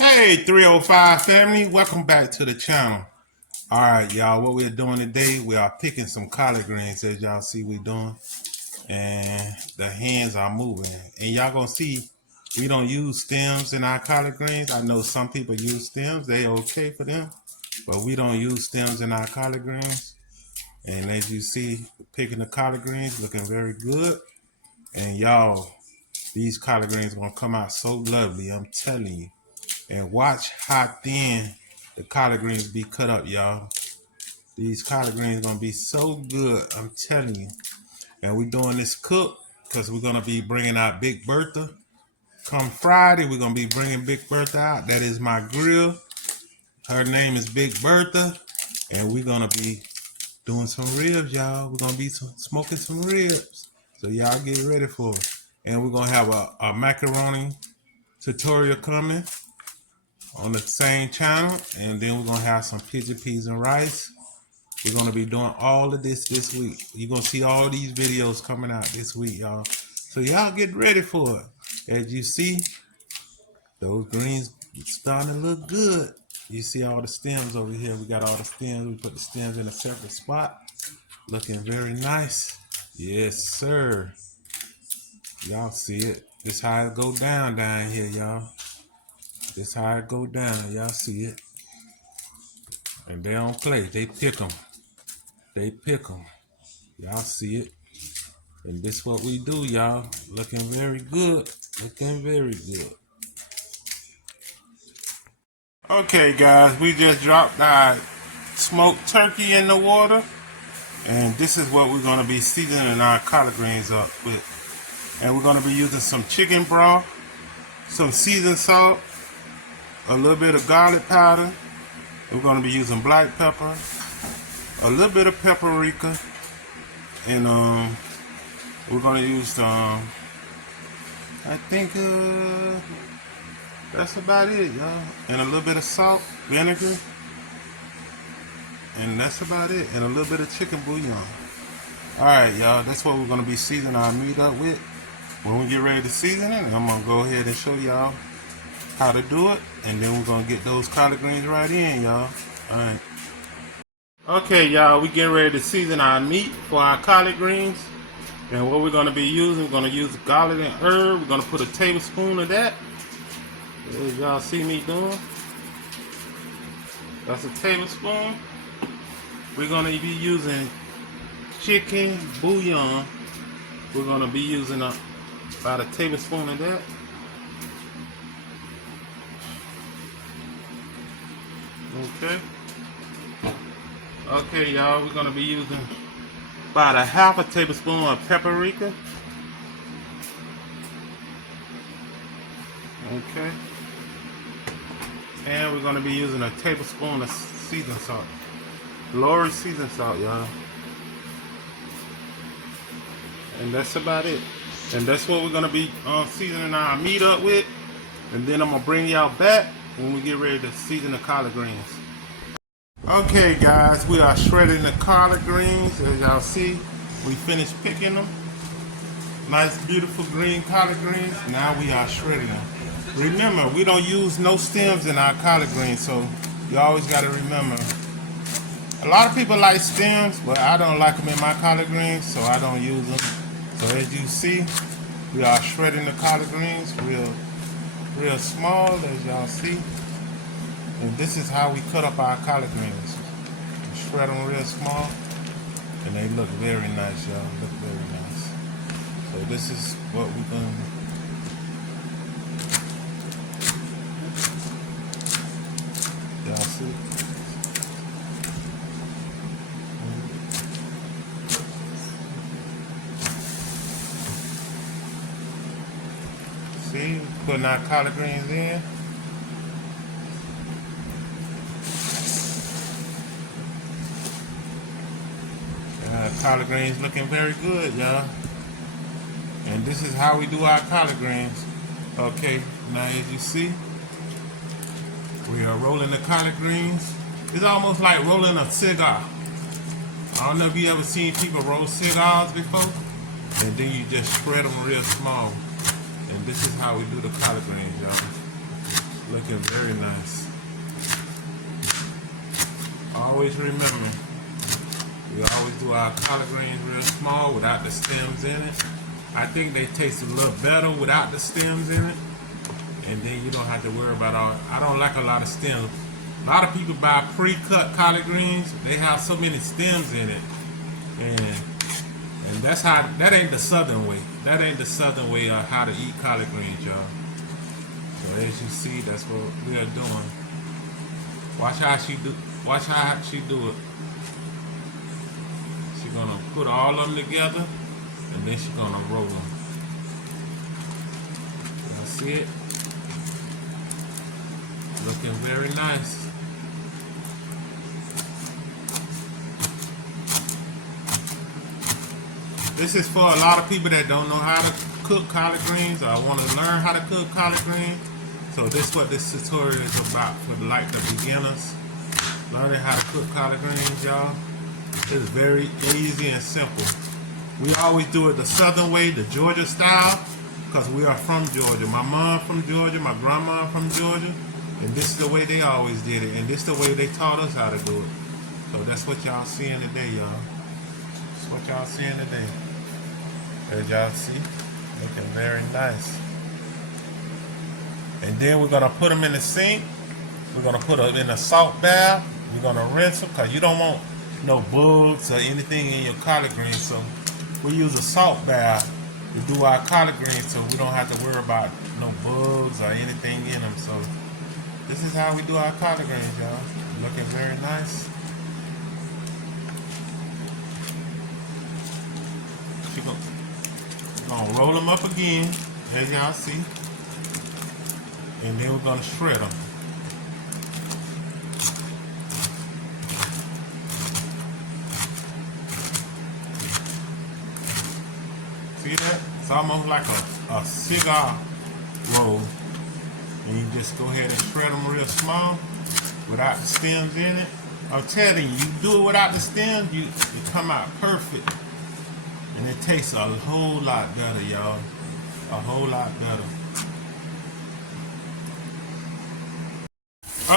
Hey, 305 family, welcome back to the channel. All right, y'all, what we're doing today, we are picking some collard greens, as y'all see we doing, and the hands are moving. And y'all gonna see, we don't use stems in our collard greens. I know some people use stems, they okay for them, but we don't use stems in our collard greens. And as you see, picking the collard greens, looking very good. And y'all, these collard greens are gonna come out so lovely, I'm telling you. And watch how thin the collard greens be cut up, y'all. These collard greens gonna be so good, I'm telling you. And we doing this cook because we're gonna be bringing out Big Bertha. Come Friday, we're gonna be bringing Big Bertha out. That is my grill. Her name is Big Bertha, and we're gonna be doing some ribs, y'all. We're gonna be smoking some ribs, so y'all get ready for it. And we're gonna have a macaroni tutorial coming on the same channel, and then we're gonna have some pigeon peas and rice. We're gonna be doing all of this week. You're gonna see all these videos coming out this week, y'all. So y'all get ready for it. As you see, those greens starting to look good. You see all the stems over here. We got all the stems. We put the stems in a separate spot. Looking very nice. Yes, sir. Y'all see it. This how it go down here, y'all. This how it go down. Y'all see it. And they don't play. They pick them. They pick them. Y'all see it. And this what we do, y'all. Looking very good. Looking very good. Okay, guys. We just dropped our smoked turkey in the water. And this is what we're going to be seasoning our collard greens up with. And we're going to be using some chicken broth, some seasoned salt, a little bit of garlic powder. We're going to be using black pepper, a little bit of paprika, and we're going to use I think that's about it, y'all. And a little bit of salt, vinegar, and that's about it. And a little bit of chicken bouillon. All right, y'all. That's what we're going to be seasoning our meat up with. When we get ready to season it, I'm going to go ahead and show y'all how to do it. And then we're going to get those collard greens right in, y'all. All right. Okay, y'all. We getting ready to season our meat for our collard greens. And what we're going to be using, we're going to use garlic and herb. We're going to put a tablespoon of that. As y'all see me doing. That's a tablespoon. We're going to be using chicken bouillon. We're going to be using about a tablespoon of that. Okay. Okay, y'all. We're going to be using about a half a tablespoon of paprika. Okay. And we're going to be using a tablespoon of seasoned salt. Lawry seasoned salt, y'all. And that's about it. And that's what we're going to be seasoning our meat up with. And then I'm going to bring y'all back when we get ready to season the collard greens. Okay, guys, we are shredding the collard greens. As y'all see, we finished picking them. Nice, beautiful green collard greens. Now we are shredding them. Remember, we don't use no stems in our collard greens, so you always got to remember. A lot of people like stems, but I don't like them in my collard greens, so I don't use them. So as you see, we are shredding the collard greens real small, as y'all see. And this is how we cut up our collard greens. We shred them real small, and they look very nice, y'all. Look very nice. So this is what we're going to do. Y'all see? See, putting our collard greens in. Collard greens looking very good, y'all. And this is how we do our collard greens. Okay, now as you see, we are rolling the collard greens. It's almost like rolling a cigar. I don't know if you ever seen people roll cigars before. And then you just spread them real small. And this is how we do the collard greens, y'all. Looking very nice. Always remember, we always do our collard greens real small without the stems in it. I think they taste a little better without the stems in it. And then you don't have to worry about all. I don't like a lot of stems. A lot of people buy pre-cut collard greens. They have so many stems in it. And that's how, that ain't the southern way. That ain't the southern way of how to eat collard greens, y'all. So as you see, that's what we are doing. Watch how she do it. She's gonna put all of them together and then she's gonna roll them. Y'all see it? Looking very nice. This is for a lot of people that don't know how to cook collard greens or want to learn how to cook collard greens. So this is what this tutorial is about for like the beginners. Learning how to cook collard greens, y'all. It's very easy and simple. We always do it the southern way, the Georgia style, because we are from Georgia. My mom from Georgia, my grandma from Georgia, and this is the way they always did it, and this is the way they taught us how to do it. So that's what y'all seeing today, y'all. That's what y'all seeing today. As y'all see, looking very nice. And then we're gonna put them in the sink. We're gonna put them in a salt bath. We're gonna rinse them because you don't want no bugs or anything in your collard greens. So we use a salt bath to do our collard greens, so we don't have to worry about no bugs or anything in them. So this is how we do our collard greens, y'all. Looking very nice. We're gonna roll them up again, as y'all see, and then we're gonna shred them. See that? It's almost like a cigar roll. And you just go ahead and shred them real small without the stems in it. I'm telling you, you do it without the stems, you come out perfect. And it tastes a whole lot better, y'all. A whole lot better.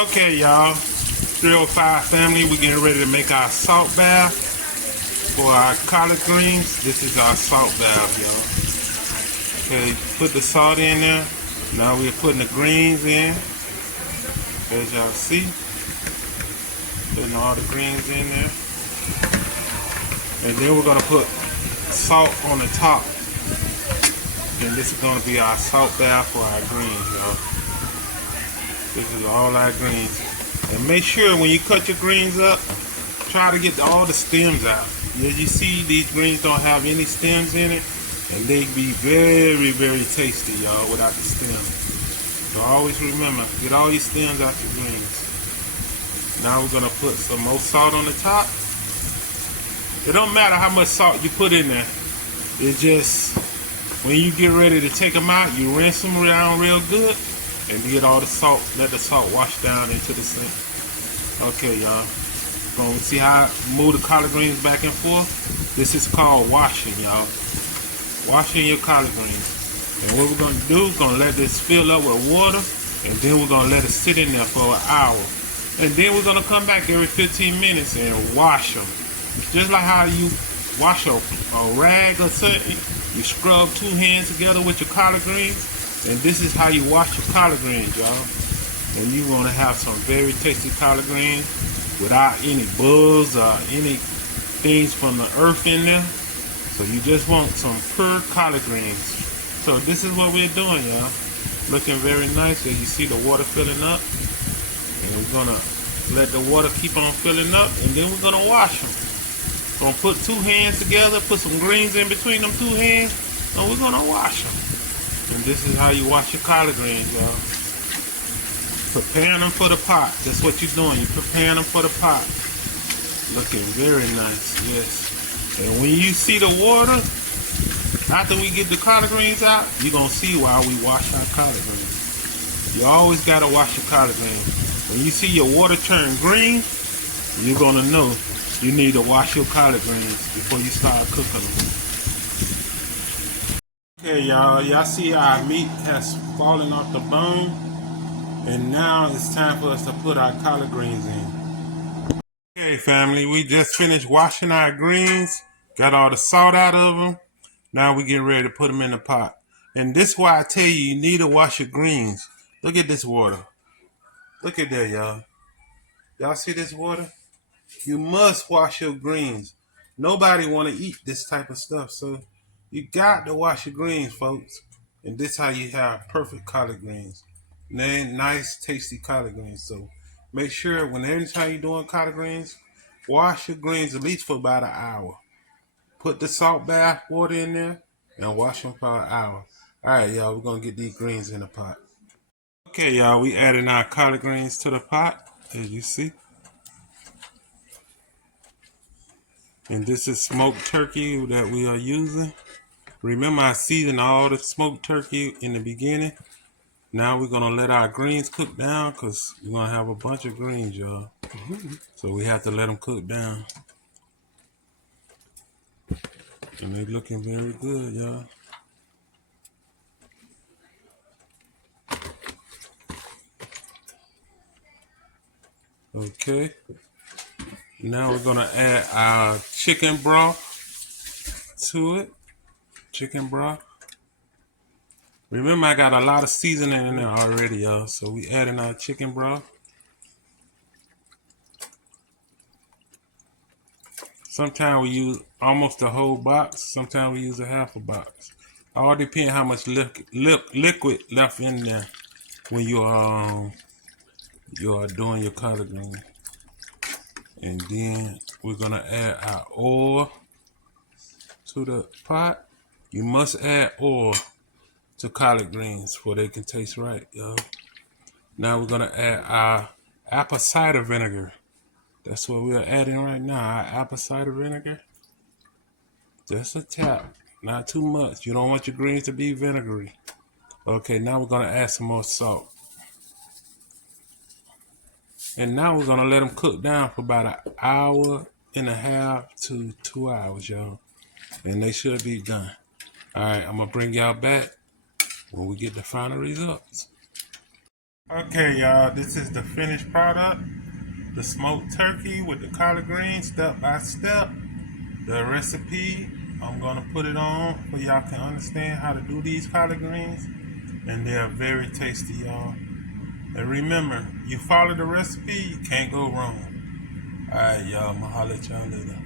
Okay, y'all. 305 family, we're getting ready to make our salt bath for our collard greens. This is our salt bath, y'all. Okay, put the salt in there. Now we're putting the greens in. As y'all see. Putting all the greens in there. And then we're going to put salt on the top, and this is going to be our salt bath for our greens, y'all. This is all our greens. And make sure when you cut your greens up, try to get all the stems out. As you see, these greens don't have any stems in it, and they be very, very tasty, y'all, without the stems. So always remember, get all your stems out your greens. Now we're going to put some more salt on the top. It don't matter how much salt you put in there. It's just when you get ready to take them out, you rinse them around real good and get all the salt, let the salt wash down into the sink. Okay, y'all. Gonna see how I move the collard greens back and forth? This is called washing, y'all. Washing your collard greens. And what we're gonna do, we're gonna let this fill up with water, and then we're gonna let it sit in there for an hour. And then we're gonna come back every 15 minutes and wash them. Just like how you wash a rag or something, you scrub two hands together with your collard greens, and this is how you wash your collard greens, y'all. And you want to have some very tasty collard greens without any bugs or any things from the earth in there. So you just want some pure collard greens. So this is what we're doing, y'all. Looking very nice as you see the water filling up. And we're gonna let the water keep on filling up, and then we're gonna wash them. Gonna put two hands together, put some greens in between them two hands, and we're gonna wash them. And this is how you wash your collard greens, y'all. Preparing them for the pot. That's what you're doing. You're preparing them for the pot. Looking very nice, yes. And when you see the water, after we get the collard greens out, you're gonna see why we wash our collard greens. You always gotta wash your collard greens. When you see your water turn green, you're gonna know you need to wash your collard greens before you start cooking them. Okay, y'all see our meat has fallen off the bone. And now it's time for us to put our collard greens in. Okay, family, we just finished washing our greens. Got all the salt out of them. Now we getting ready to put them in the pot. And this is why I tell you need to wash your greens. Look at this water. Look at that, y'all. Y'all see this water? You must wash your greens. Nobody want to eat this type of stuff, so you got to wash your greens, folks. And this how you have perfect collard greens. Nice, tasty collard greens. So make sure when anytime you're doing collard greens, wash your greens at least for about an hour. Put the salt bath water in there and wash them for an hour. All right, y'all, we're going to get these greens in the pot. Okay, y'all, we adding our collard greens to the pot, as you see. And this is smoked turkey that we are using. Remember, I seasoned all the smoked turkey in the beginning. Now we're going to let our greens cook down because we're going to have a bunch of greens, y'all. So we have to let them cook down. And they're looking very good, y'all. Okay. Now we're going to add our chicken broth to it. Chicken broth. Remember, I got a lot of seasoning in there already, y'all. So we adding our chicken broth. Sometimes we use almost the whole box. Sometimes we use a half a box. All depends how much liquid left in there when you are doing your collard green. And then we're gonna add our oil to the pot. You must add oil to collard greens for they can taste right, y'all. Now we're gonna add our apple cider vinegar. That's what we're adding right now, our apple cider vinegar. Just a tap, not too much. You don't want your greens to be vinegary. Okay, now we're gonna add some more salt. And now we're gonna let them cook down for about an hour and a half to 2 hours, y'all. And they should be done. All right, I'm gonna bring y'all back when we get the final results. Okay, y'all, this is the finished product. The smoked turkey with the collard greens, step by step. The recipe, I'm gonna put it on so y'all can understand how to do these collard greens. And they're very tasty, y'all. And remember, you follow the recipe, you can't go wrong. All right, y'all, I'm gonna holler at y'all later.